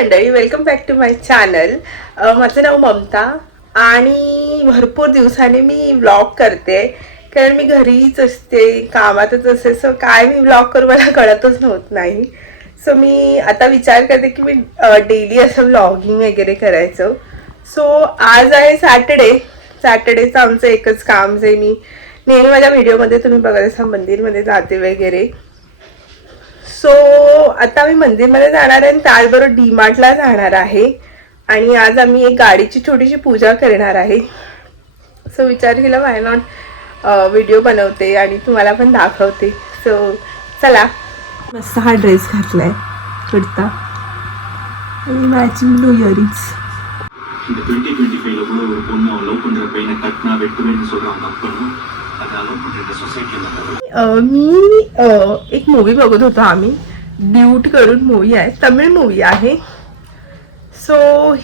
मंडळी, welcome back to my channel. माझं नाव ममता आणि भरपूर दिवसाने मी व्लॉग करते कारण मी घरीच असते, कामातच असते. सो काय मी व्लॉग करू मला कळतच नव्हत नाही. सो मी आता विचार करते की मी डेली असं व्लॉगिंग वगैरे करायचं. सो आज आहे सॅटर्डेचं आमचं एकच काम जे मी नेहमी माझ्या व्हिडिओमध्ये तुम्ही बघत असाल, मंदिरमध्ये जाते वगैरे. सो आता मी मंदिरमध्ये जाणार आहे आणि त्याचबरोबर डीमार्टला जाणार आहे आणि आज आम्ही एक गाडीची छोटीशी पूजा करणार आहे. सो विचार केला वाय नॉट व्हिडिओ बनवते आणि तुम्हाला पण दाखवते. सो चला. मस्त हा ड्रेस घातलाय कुर्ता आणि मॅचिंग ब्लू इयरिंग्स. இந்த 2025ல கூட ஒரு பொண்ணு அவன் லவ் பண்ற பையனை கட்டினா வெட்டுவேன்னு சொல்றாங்க அப்பனும் அதை அலோவ் பண்ற सोसायटीला. मी एक मूवी बघत होतो आम्ही, ड्यूट करून मूवी आहे, तमिळ मूवी आहे. सो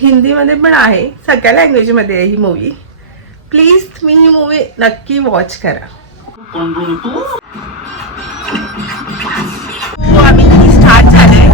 हिंदीमध्ये पण आहे, सगळ्या लँग्वेजमध्ये आहे ही मूवी. प्लीज तुम्ही ही मूवी नक्की वॉच करा. आम्ही स्टार्ट झालंय.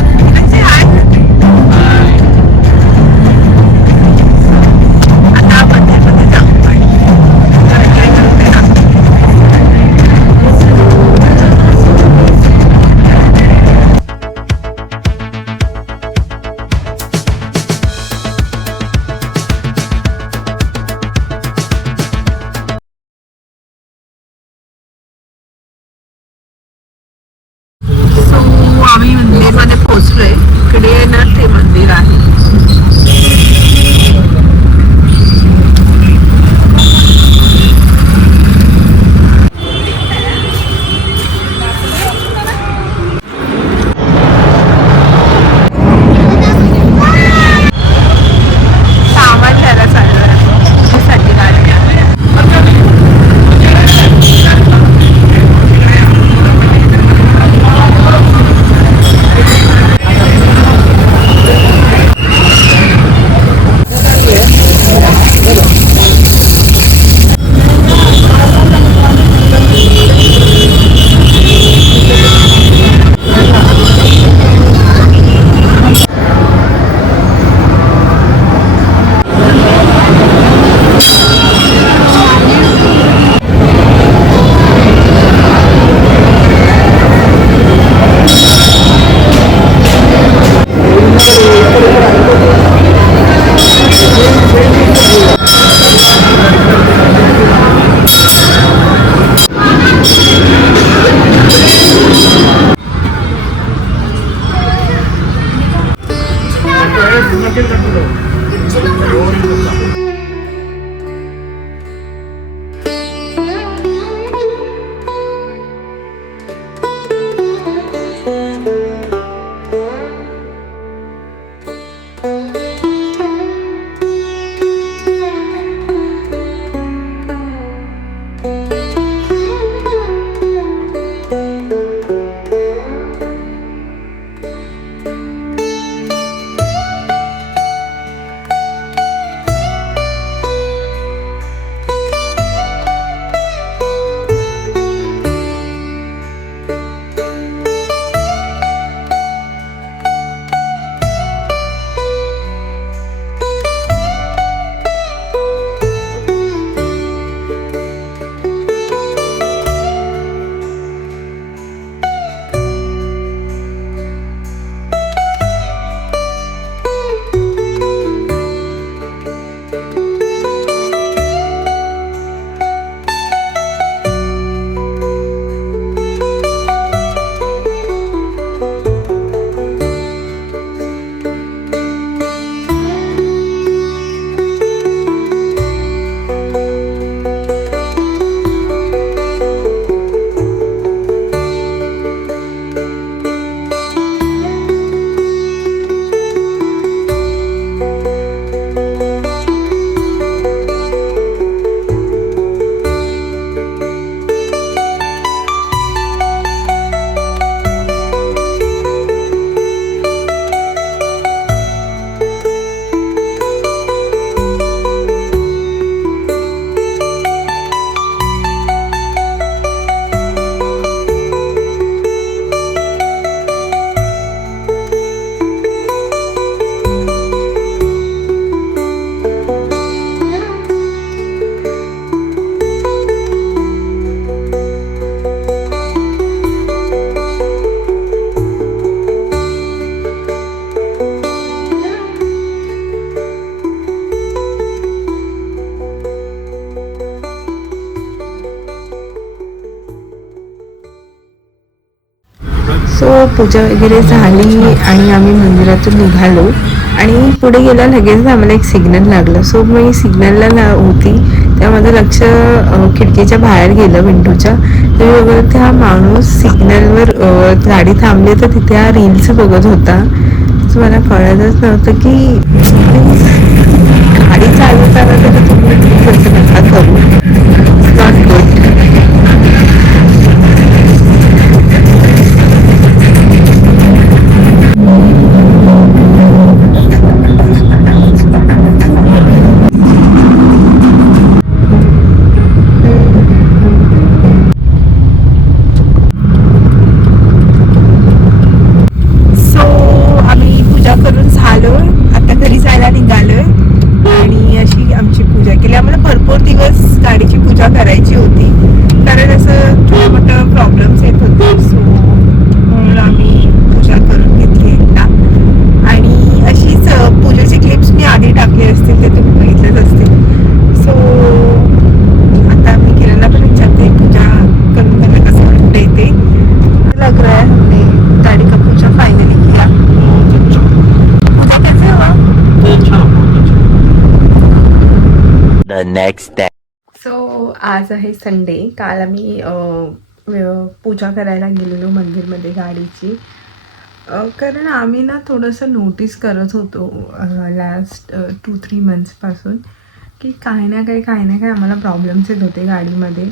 आम्ही मंदिरमध्ये पोहोचलोय. इकडे ना ते मंदिर आहे. सामान घ्यायला चाललोय साठी गाडी. सो पूजा वगैरे झाली आणि आम्ही मंदिरातून निघालो आणि पुढे गेला लगेच आम्हाला एक सिग्नल लागलं. सो मी सिग्नलला होती तेव्हा माझं लक्ष खिडकीच्या बाहेर गेलं विंडोच्या. तर त्या माणूस सिग्नलवर गाडी थांबली तर तिथे हा रील्स बघत होता. सो मला कळतच नव्हतं की गाडी चालवताना तर तुम्ही कसं नका करू. Not good. गाडीची पूजा करायची होती कारण असं छोटा मोठा प्रॉब्लेम्स येत होते. सो म्हणून आम्ही पूजा करून घेतली एकदा. आणि अशीच पूजेचे क्लिप्स मी आधी टाकले असतील ते तुम्ही बघितलेच असतील. सो आता मी किरणला पण विचारते पूजा करून त्यांना कसं वाटतंय ते. लग रहा है हमने गाड़ी का पूजा फाइनली किया. पूजा कैसे हुआ? The next day. सो आज आहे संडे. काल आम्ही पूजा करायला गेलेलो मंदिरमध्ये गाडीची. कारण आम्ही ना थोडंसं नोटीस करत होतो लास्ट 2-3 मंथ्सपासून की काही ना काही आम्हाला प्रॉब्लेम्स येत होते गाडीमध्ये.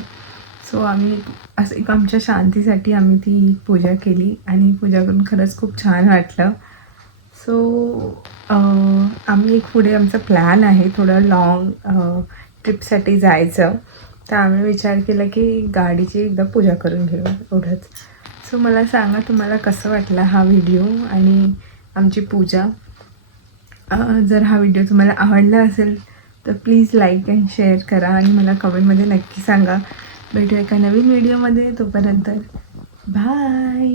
सो आम्ही असं एक आमच्या शांतीसाठी आम्ही ती पूजा केली आणि पूजा करून खरंच खूप छान वाटलं. सो आम्ही एक पुढे आमचा प्लॅन आहे थोडं लॉंग ट्रिपसाठी जायचं. तर आम्ही विचार केला की गाडीची एकदा पूजा करून घेऊ एवढंच. सो मला सांगा तुम्हाला कसं वाटलं हा व्हिडिओ आणि आमची पूजा. जर हा व्हिडिओ तुम्हाला आवडला असेल तर प्लीज लाईक अँड शेअर करा आणि मला कमेंटमध्ये नक्की सांगा. भेटू एका नवीन व्हिडिओमध्ये. तोपर्यंत बाय.